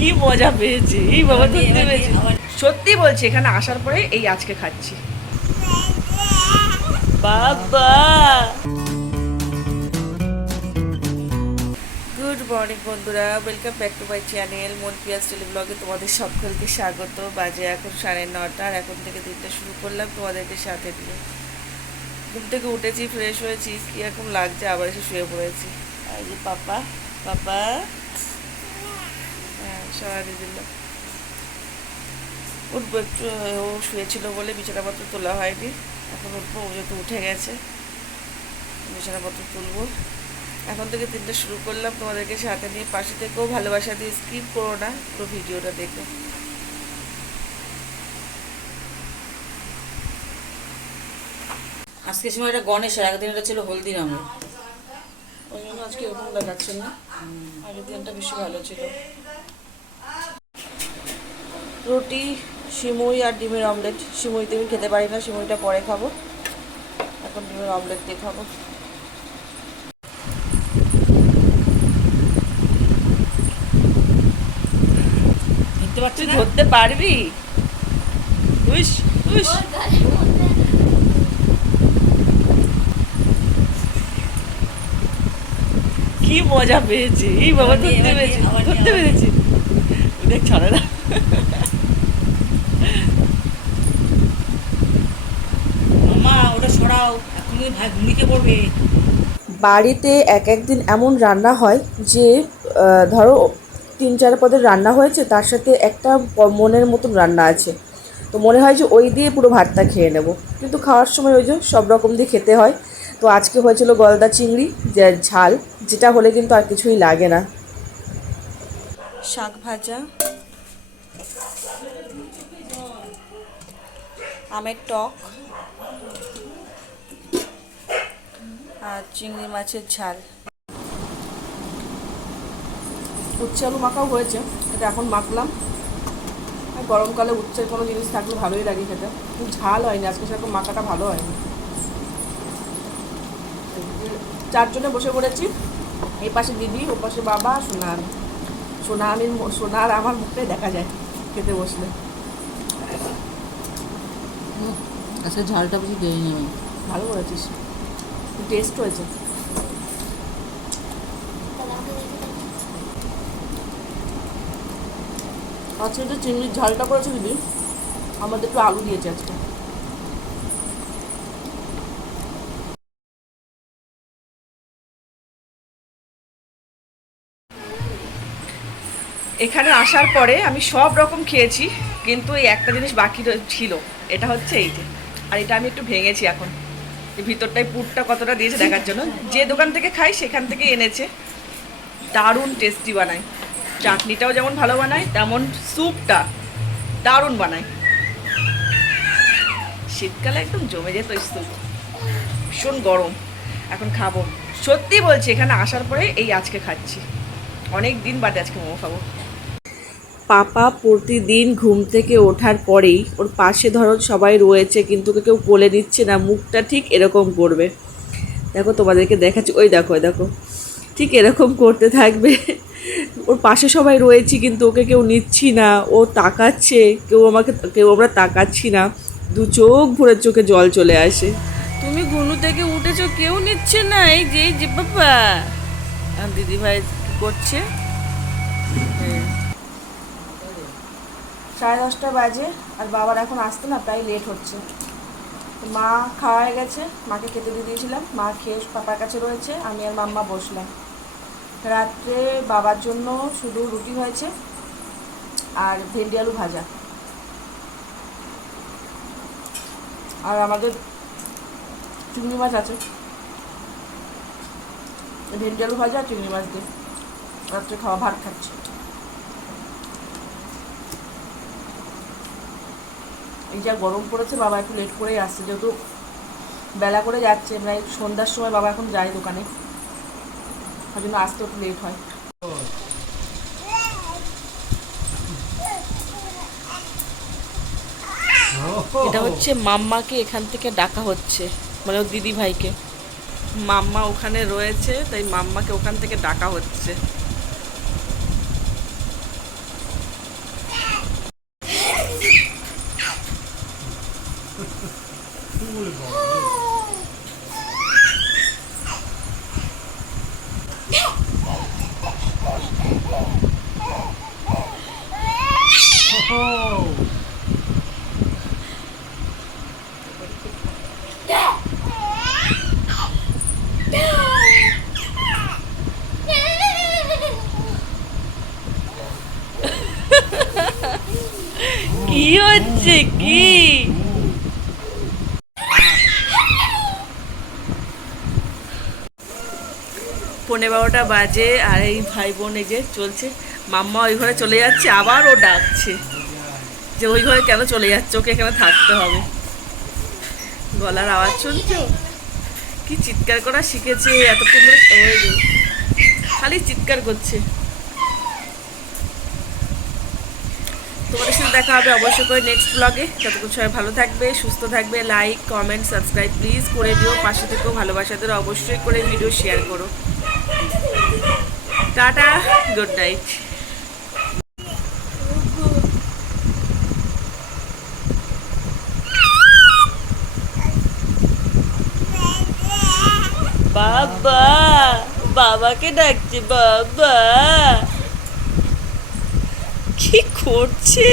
কি মজা পেয়েছি। এই বাবা সত্যি পেয়েছি সত্যি বলছি এখানে আসার পরে এই আজকে খাচ্ছি। বাবা! গুড মর্নিং বন্ধুরা। Welcome back to my channel মন পিয়াজ টেলি ব্লগে তোমাদের সকলকে স্বাগত। বাজে এখন সাড়ে নটা আর এখন থেকে দিনটা শুরু করলাম তোমাদেরকে সাথে দিয়ে ঘুম থেকে উঠেছি ফ্রেশ হয়েছি কি এখন লাগছে আবার এসে শুয়ে পড়েছি। আর যে পাপা পাপা। দিল। উঠবো একটু ও শুয়েছিল বলে বিছানাপত্র তোলা হয়নি। এখন উঠবো ও যেহেতু উঠে গেছে। বিছানাপত্র তুলবো। এখন থেকে তিনটে শুরু করলাম। তোমাদেরকে সাথে নিয়ে পাশে থেকেও ভালোবাসা দিয়ে স্কিপ করো না। পুরো ভিডিওটা দেখো। আজকে সময় এটা গণেশের একদিন এটা ছিল হলদিরামের ওই জন্য আজকে এরকম দেখাচ্ছে না। আগের দিনটা বেশি ভালো ছিল। রুটি সিমুই আর ডিমের অমলেট। সিমুইতে আমি খেতে পারি না সিমুইটা পরে খাব। এখন ডিমের অমলেট দিয়ে খাব। তুই ধরতে পারবি? উইস উইস কি মজা পেয়েছি। এই বাবা ধরতে পেরেছি ধরতে পেরেছি। দেখ ছাড়ে না। মামা ওটা সরাও এখনই ভাই ঘুমিয়ে পড়বে। বাড়িতে এক একদিন এমন রান্না হয় যে ধরো তিন চার পদের রান্না হয়েছে তার সাথে একটা মনের মতন রান্না আছে। তো মনে হয় যে ওই দিয়ে পুরো ভাতটা খেয়ে নেব। কিন্তু খাওয়ার সময় ওই যে সব রকম দিয়ে খেতে হয়। তো আজকে হয়েছিল গলদা চিংড়ি যে ঝাল যেটা হলে কিন্তু আর কিছুই লাগে না। শাক ভাজা আমের টক, আর চিংড়ি মাছের ঝাল। উচ্ছে আলু মাখাও হয়েছে, এটা এখন মাখলাম। আর গরমকালে উচ্ছের কোনো জিনিস থাকলে ভালোই লাগে খেতে। ঝাল হয়নি, আজকে সেরকম মাখাটা ভালো হয়নি। চারজনে বসে পড়েছি এই পাশে দিদি, ও পাশে বাবা, সোনা সোনা আমি সোনা আর আমার মুখটাই দেখা যায় খেতে বসলে। আচ্ছা ঝালটা বুঝি দিয়ে নেবে ভালো করেছিস। টেস্ট হয়েছে। আজকে যে চিংড়ির ঝালটা করেছে দিদি। আমাদের একটু আলু দিয়েছে আজকে। এখানে আসার পরে আমি সব রকম খেয়েছি, কিন্তু এই একটা জিনিস বাকি ছিল। এটা হচ্ছে এই যে। আর এটা আমি একটু ভেঙেছি এখন। ভিতরটায় পুরটা কতটা দিয়েছে দেখার জন্য। যে দোকান থেকে খাই সেখান থেকে এনেছে। দারুণ টেস্টি বানায়। চাটনিটাও যেমন ভালো বানায়, তেমন স্যুপটা দারুণ বানায়। শীতকালে একদম জমে যেত স্যুপ ভীষণ গরম। এখন খাব। সত্যি বলছি, এখানে আসার পরে এই আজকে খাচ্ছি। অনেক দিন বাদে আজকে মোমো খাব। পাপা প্রতিদিন ঘুম থেকে ওঠার পরেই ওর পাশে ধরো সবাই রয়েছে, কিন্তু কেউ কোলে নিচ্ছে না, মুখটা ঠিক এরকম করবে। দেখো তোমাদেরকে দেখাচ্ছি, ওই দেখো ওই দেখো। ঠিক এরকম করতে থাকবে। ওর পাশে সবাই রয়েছি, কিন্তু ওকে কেউ নিচ্ছি না, ও তাকাচ্ছে, কেউ আমাকে, কেউ আমরা তাকাচ্ছি না। দু চোখ ভরে চোখে জল চলে আসে। তুমি গুনু থেকে উঠেছো, কেউ নিচ্ছে না, এই যে বাবা। দিদি ভাই কি করছে? সাড়ে দশটা বাজে, আর বাবার এখন আসতে না প্রায় লেট হচ্ছে। মা খাওয়া হয়ে গেছে, মাকে খেতে দিয়ে দিয়েছিলাম। মা খেয়ে পাপার কাছে রয়েছে, আমি আর মাম্মা বসলাম। রাত্রে বাবার জন্য শুধু রুটি হয়েছে আর ভেন্ডি আলু ভাজা। আর আমাদের চিংড়ি মাছ আছে। ভেন্ডি আলু ভাজা আর চিংড়ি মাছ দিয়ে। রাত্রে খাওয়া ভাত খাচ্ছি। এই যা গরম পড়েছে বাবা একটু লেট করেই আসছে। যেহেতু বেলা করে যাচ্ছে প্রায় সন্ধ্যার সময় বাবা এখন যায় দোকানে। তার জন্য আসতে একটু লেট হয়। এটা হচ্ছে মাম্মাকে এখান থেকে ডাকা হচ্ছে মানে ওর দিদি ভাইকে মাম্মা ওখানে রয়েছে তাই মাম্মাকে ওখান থেকে ডাকা হচ্ছে। হচ্ছে কি? পৌনে বারোটা বাজে আর এই ভাই বোন এই যে চলছে। মাম্মা ওই ঘরে চলে যাচ্ছে, আবার ও ডাকছে যে ওই ঘরে কেন চলে যাচ্ছে? ওকে এখানে থাকতে হবে। গলার আওয়াজ শুনছো? কি চিৎকার করা শিখেছে এতক্ষণ খালি চিৎকার করছে। তোমাদের সাথে দেখা হবে অবশ্যই করে নেক্সট ব্লগে ততক্ষণ সবাই ভালো থাকবে, সুস্থ থাকবে লাইক কমেন্ট সাবস্ক্রাইব প্লিজ করে দিও। পাশে থেকেও ভালোবাসাদের অবশ্যই করে ভিডিও শেয়ার করো। টাটা গুড নাইট বাবা, বাবাকে ডাকছে, বাবা। কি করছে?